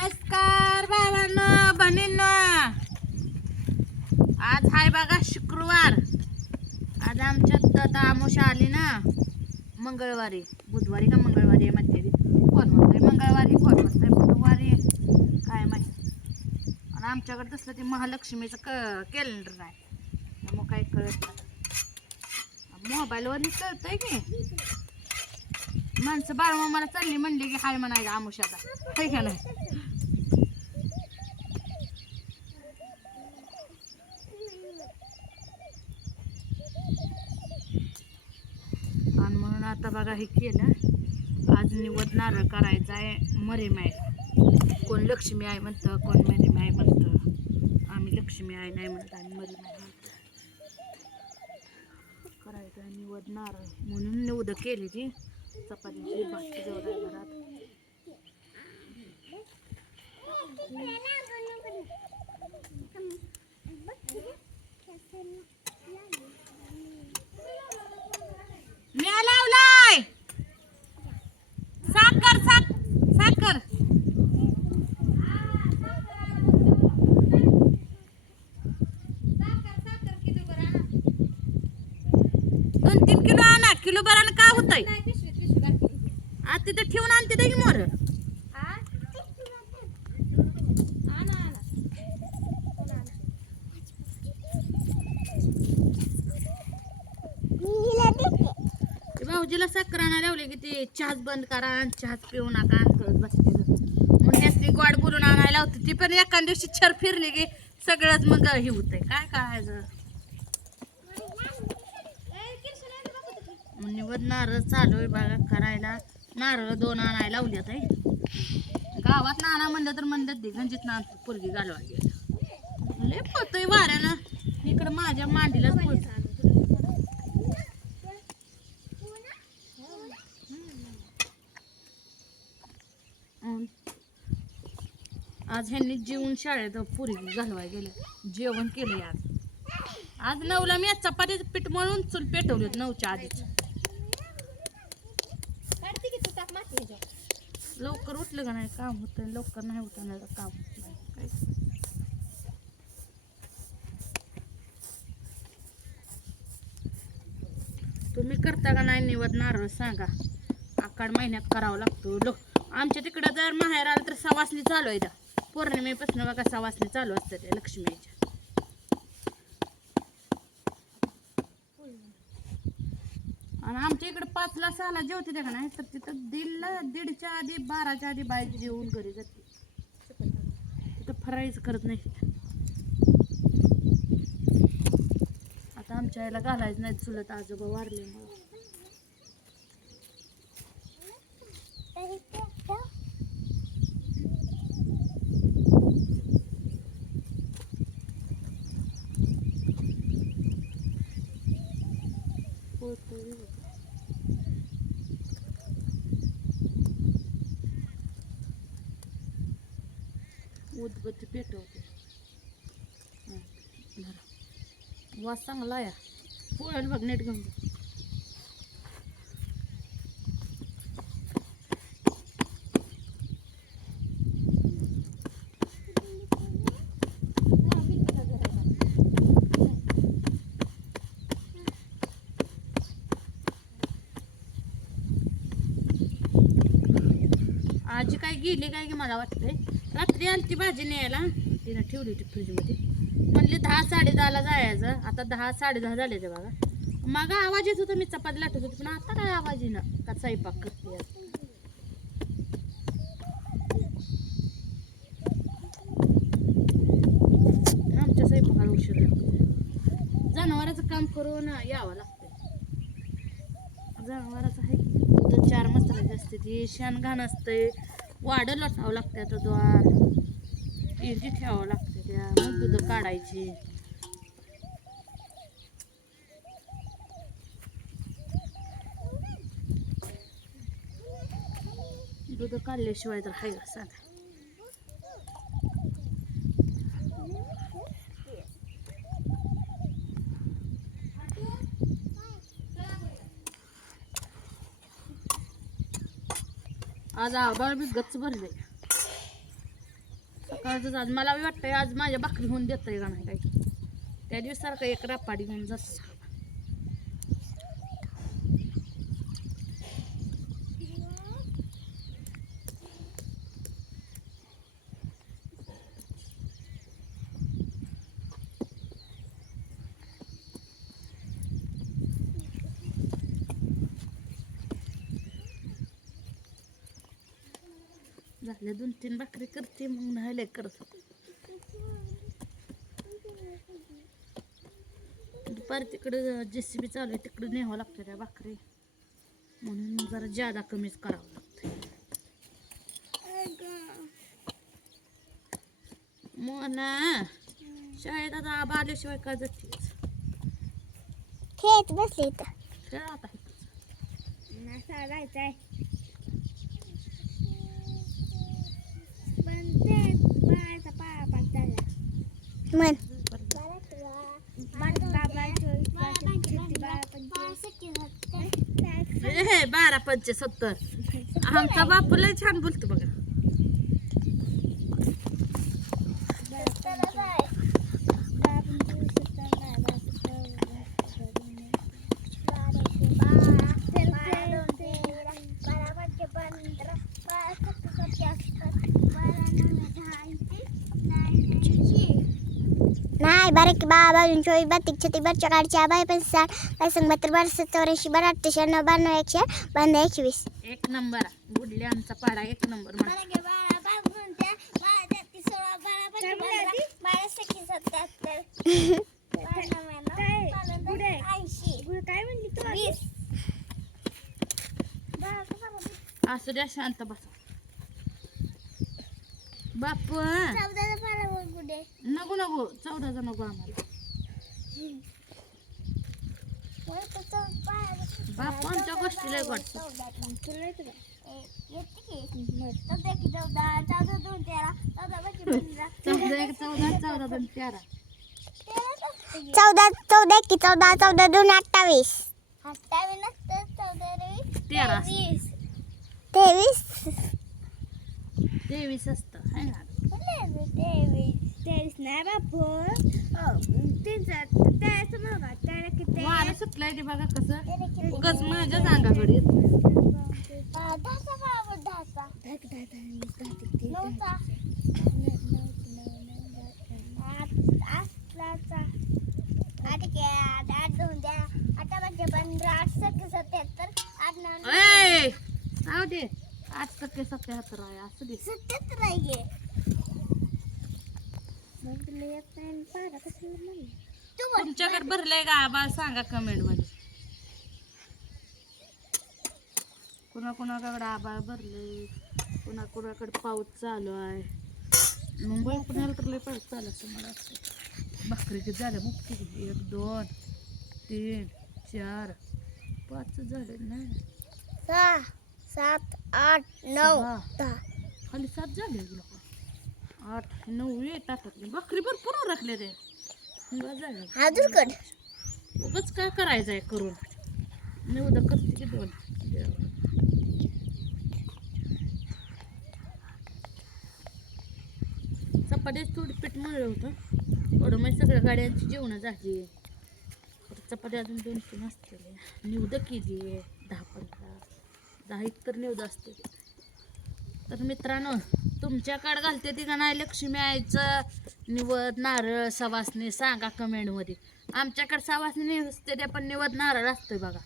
नमस्कार भावांनो बहिणींनो. आज हाय बघा शुक्रवार. आज आमच्यात आता आमोशा आली ना. मंगळवारी बुधवारी का मंगळवारी आहे म्हणते ती. कोण म्हणतंय मंगळवारी कोण म्हणतंय बुधवारी काय माहिती. आणि आमच्याकडे तसलं ते महालक्ष्मीचं कॅलेंडर नाही त्यामुळे काही कळत नाही. मोबाईलवर कळतंय की माणसं बाळमामाला चालली म्हणली की हाय म्हणायचं आमुष्याचा काय का नाही. आणि म्हणून आता बघा हे केलं. आज निवद नारळ करायचा आहे मरीमायला. कोण लक्ष्मी आहे म्हणतं, कोण मरीमाय म्हणतं. आम्ही लक्ष्मी आहे नाही म्हणत, आम्ही मरीमाय म्हणतो. करायचं आहे निवद नारळ म्हणून निवद केली ती चपातीची भाकरी जेवढा घरात. मी लावलाय साखर साखर 2-3 किलो आणा. किलो बरानं का होतंय आज तिथं ठेवून आणते ते की मोर. भाऊजीला साखर आणा लावले की ते चहाच बंद करा आणि चहाच पिऊ नका करत बसते. मग त्याची गोड बोलून आणायला होती ती पण एखाद दिवशी छर फिरली की सगळंच मग हे होतंय. काय करायचं. निवड नारळ चालू आहे बघा करायला. नारळ 2 आणायला लावल्यात आहे. गावात नाना म्हणलं तर म्हणलं ते गंजीत ना पोरगी घालवा गेलं लय पळतोय वाऱ्यानं. इकडं माझ्या मांडीलाच पळत. आज ह्यांनी जेवून शाळेत पोरगी घालवाय गेलं. जेवण केलंय आज 9ला मी चपातीचं पीठ मळून चूल पेटवलेत 9च्या आधीच. लवकर उठलं का नाही काम होतं, लवकर नाही उठणार काम होत नाही. तुम्ही करता का नाही निवद नारळ सांगा. आखाड महिन्यात करावं लागतो. आमच्या तिकडं जर माहेर आलं तर सवासणी चालू आहे. पौर्णिमेपासून बघा सवासणी चालू असते त्या लक्ष्मीच्या. आणि आमच्या इकडे 5ला 6ला जेवते का नाही तर तिथं 1:30च्या आधी 12च्या आधी बायची जेवून घरी जाते. तिथं फराळीच करत नाही. आता आमच्या याला घालायचं नाही चुलत आजोबा वारले मला. उदबत्ती पेटवते. वास चांगला या पोळ्याला बघ नेट घेऊन. आजी काय गेली काय की मला वाटतंय. रात्री आली ती भाजी न्यायला तिनं ठेवली होती फ्रीजमध्ये. म्हणली 10-10:30ला जायचं. आता 10-10:30 झाले ते बघा. मग आवाज येत होता मी चपाती लाटत होती पण आता काय आवाज येईना का स्वयंपाक करते. आमच्या स्वयंपाकाला उशीर लागतो. जनावराचं काम करून यावं लागतं. जनावराचं आहे दूध 4 मसाल्याची असते ती शेण घाण असते. वाढ लोटावं लागते. आता द्वार इजी ठेवावं लागते त्या मग दूध काढायची. दूध काढल्याशिवाय तर हाय का सांगा. आज आभाळ बी गच्च भरले. सकाळच आज मला बी वाटतंय आज माझ्या भाकरी होऊन देतंय का नाही काही. त्या दिवस सारखं एक रापाडी घेऊन जात. झाले 2-3 भाकरी करते मग नाही करत होते. दुपारी तिकडं JCB चालू आहे तिकडे न्यावं लागतं त्या भाकरी म्हणून जरा जादा कमीच करावं लागतं. मग ना शाळेत आता आबा आल्याशिवाय काय जाते खेळत बसले इथं. खेळ आता जायचंय पण ते बाळाचा पाया पडताना मन हे 12-75 आमचा बापू लय छान बोलतो बघा. नाही बारा की 22 24 32 36 42 42 45 52 84 82 92 121 एक नंबर गुडले आमचा पाडा एक नंबर असू द्या शांत बसा बापू. नको नको 14 नको आम्हाला. बापू आमच्या गोष्टी लय वाटतं. 23 असतं है ना. 23 नाही बापू वारं सुटलंय ते बघा कसं उगाच माझ्याच अंगाकडे जाऊ दे 8% आहे असू दे. तुमच्याकडे भरलंय का आबा सांगा कमेंट मध्ये. कुणाकुणाकडे आबाळ भरले कुणाकुणाकडे पाऊस चालू आहे. मुंबई पुण्याला तर लय पाऊस चालू असं मला वाटतं. भाकरी किती झाल्या मग 1 2 3 4 5 झाले ना 6 7 8 9 10 खाली 7 झाले 8 9 येतात भाकरी भरपूर राखले रे. उगाच काय करायचं आहे करून मी उद्या करते की 2 चपात्याच थोडी पीठ मळलं होतं थोडं मग सगळ्या गाड्यांची जेवणं झाली. चपात्या अजून 2-3 असते निवद केली 10-15 तर निवद असते. तर मित्रांनो तुमच्याकडे घालते ती का नाही लक्ष्मी आईचं निवद नारळ सवासणी सांगा कमेंटमध्ये. आमच्याकडे सवासणी नसते ते पण निवद नारळ असतोय बघा.